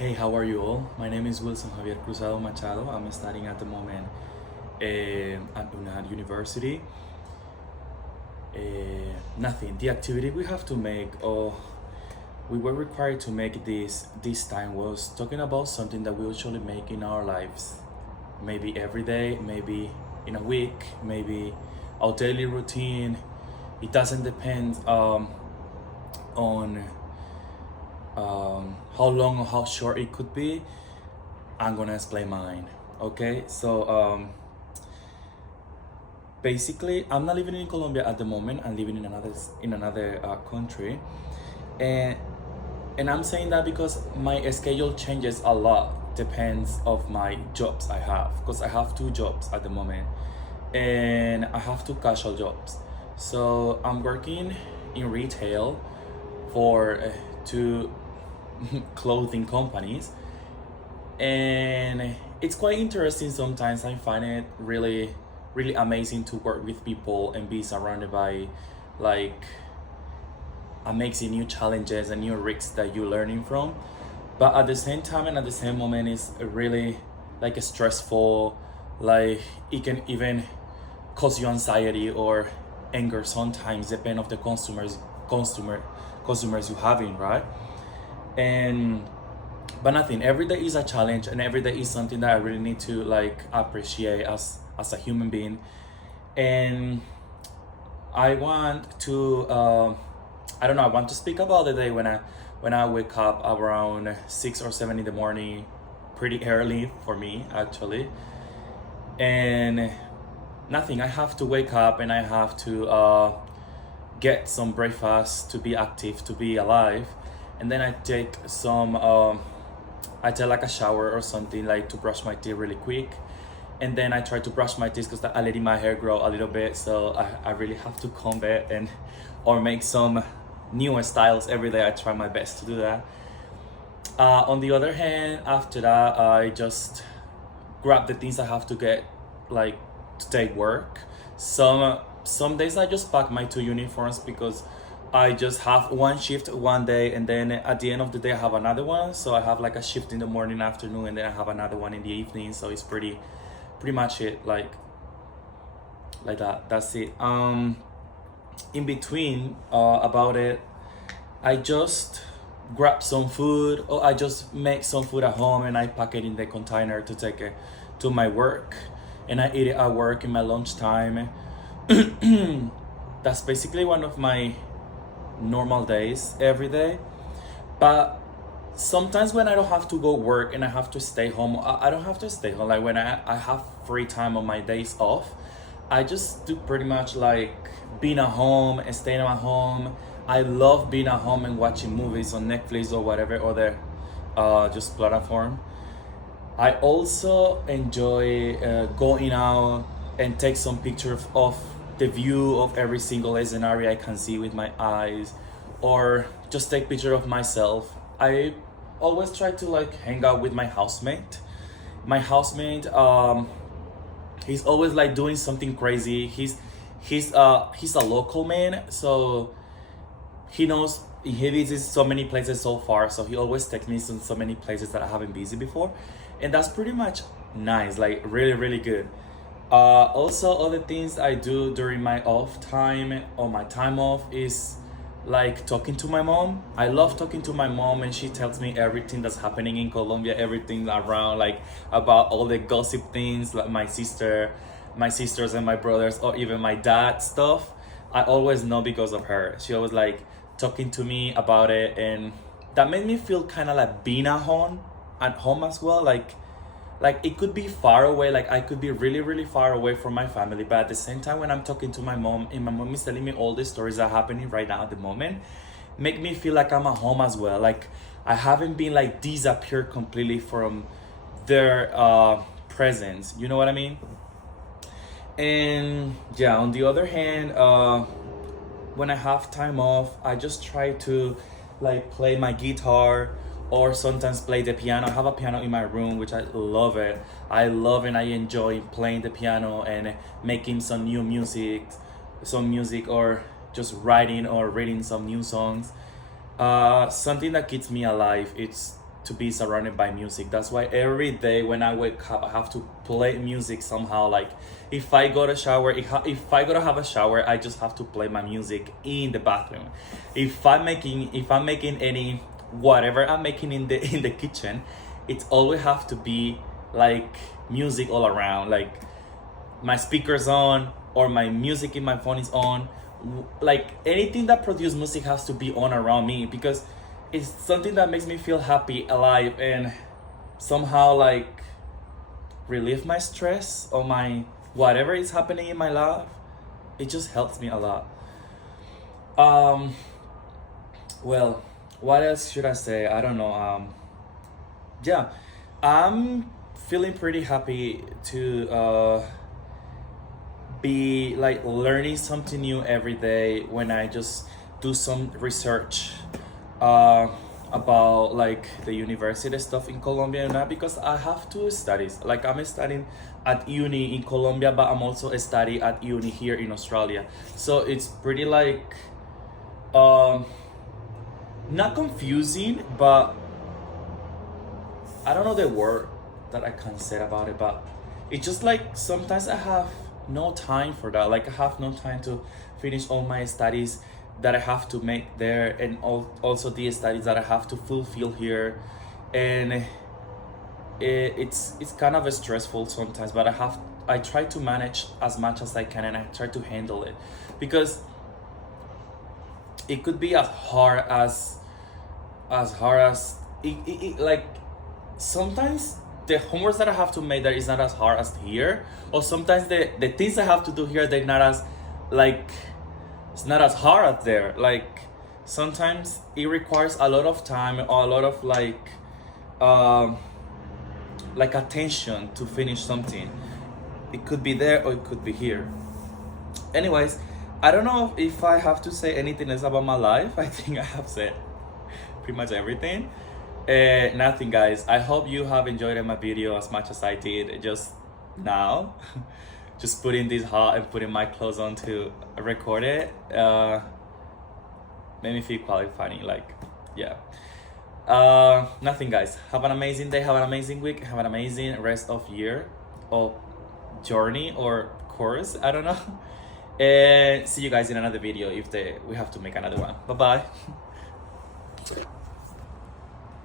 Hey, how are you all? My name is Wilson Javier Cruzado Machado. I'm studying at the moment at UNAD University. Nothing. The activity we have to make, or we were required to make this time, was talking about something that we usually make in our lives. Maybe every day, maybe in a week, maybe our daily routine. It doesn't depend on how long or how short it could be. I'm gonna explain mine. Okay, so basically, I'm not living in Colombia at the moment. I'm living in another country, and I'm saying that because my schedule changes a lot. Depends of my jobs I have, because I have two jobs at the moment, and I have two casual jobs. So I'm working in retail for two clothing companies, and it's quite interesting. Sometimes I find it really amazing to work with people and be surrounded by like amazing new challenges and new risks that you're learning from. But at the same time and at the same moment, it's really like a stressful, like it can even cause you anxiety or anger sometimes, depending of the consumers you having, right? And but nothing, every day is a challenge, and every day is something that I really need to like appreciate as a human being. And I want to I don't know, I want to speak about the day when I wake up around 6 or 7 in the morning, pretty early for me actually. And nothing, I have to wake up and I have to get some breakfast to be active, to be alive. And then I take like a shower or something, like to brush my teeth really quick. And then I try to brush my teeth because I'm letting my hair grow a little bit, so I really have to comb it and or make some new styles every day. I try my best to do that. On the other hand, after that, I just grab the things I have to get, like to take work. Some days I just pack my two uniforms because I just have one shift one day, and then at the end of the day I have another one. So I have like a shift in the morning, afternoon, and then I have another one in the evening. So it's pretty much it, like that. That's it. In between about it, I just grab some food, or I just make some food at home and I pack it in the container to take it to my work, and I eat it at work in my lunchtime. That's basically one of my normal days every day. But sometimes when I don't have to go work and I have to stay home, I don't have to stay home. Like when I have free time on my days off, I just do pretty much like being at home and staying at home. I love being at home and watching movies on Netflix or whatever other just platform. I also enjoy going out and take some pictures of the view of every single scenario I can see with my eyes, or just take picture of myself. I always try to like hang out with my housemate. My housemate, he's always like doing something crazy. He's a local man, so he visits so many places so far. So he always takes me to so many places that I haven't visited before, and that's pretty much nice, like really good. Also, other things I do during my off time or my time off is like talking to my mom. I love talking to my mom, and she tells me everything that's happening in Colombia, everything around, like about all the gossip things, like my sisters and my brothers, or even my dad stuff. I always know because of her. She always like talking to me about it, and that made me feel kind of like being at home as well. Like it could be far away, like I could be really far away from my family, but at the same time when I'm talking to my mom and my mom is telling me all the stories that are happening right now at the moment, make me feel like I'm at home as well. Like I haven't been like disappeared completely from their presence, you know what I mean? And yeah, on the other hand, when I have time off, I just try to like play my guitar, or sometimes play the piano. I have a piano in my room, which I love it. I love and I enjoy playing the piano and making some new music, or just writing or reading some new songs. Something that keeps me alive. It's to be surrounded by music. That's why every day when I wake up, I have to play music somehow. Like if I go to shower, if I go to have a shower, I just have to play my music in the bathroom. If I'm making any whatever I'm making in the kitchen, it always have to be like music all around, like my speakers on or my music in my phone is on. Like anything that produces music has to be on around me, because it's something that makes me feel happy, alive, and somehow like relieve my stress or my whatever is happening in my life. It just helps me a lot. Well, what else should I say? I don't know. Yeah, I'm feeling pretty happy to be like learning something new every day when I just do some research about like the university stuff in Colombia, and not because I have two studies. Like I'm studying at uni in Colombia, but I'm also studying at uni here in Australia. So it's pretty like not confusing, but I don't know the word that I can say about it, but it's just like sometimes I have no time for that. Like I have no time to finish all my studies that I have to make there, and also the studies that I have to fulfill here. And it's kind of stressful sometimes, but I try to manage as much as I can, and I try to handle it, because it could be as hard as like sometimes the homework that I have to make there is not as hard as here, or sometimes the things I have to do here, they're not as like, it's not as hard as there. Like sometimes it requires a lot of time or a lot of like attention to finish something. It could be there or it could be here. Anyways, I don't know if I have to say anything else about my life. I think I have said pretty much everything. Nothing, guys. I hope you have enjoyed my video as much as I did just now. Just putting this hat and putting my clothes on to record it made me feel quite funny. Like, yeah. Nothing, guys. Have an amazing day. Have an amazing week. Have an amazing rest of year or journey or course. I don't know. And see you guys in another video if we have to make another one. Bye bye.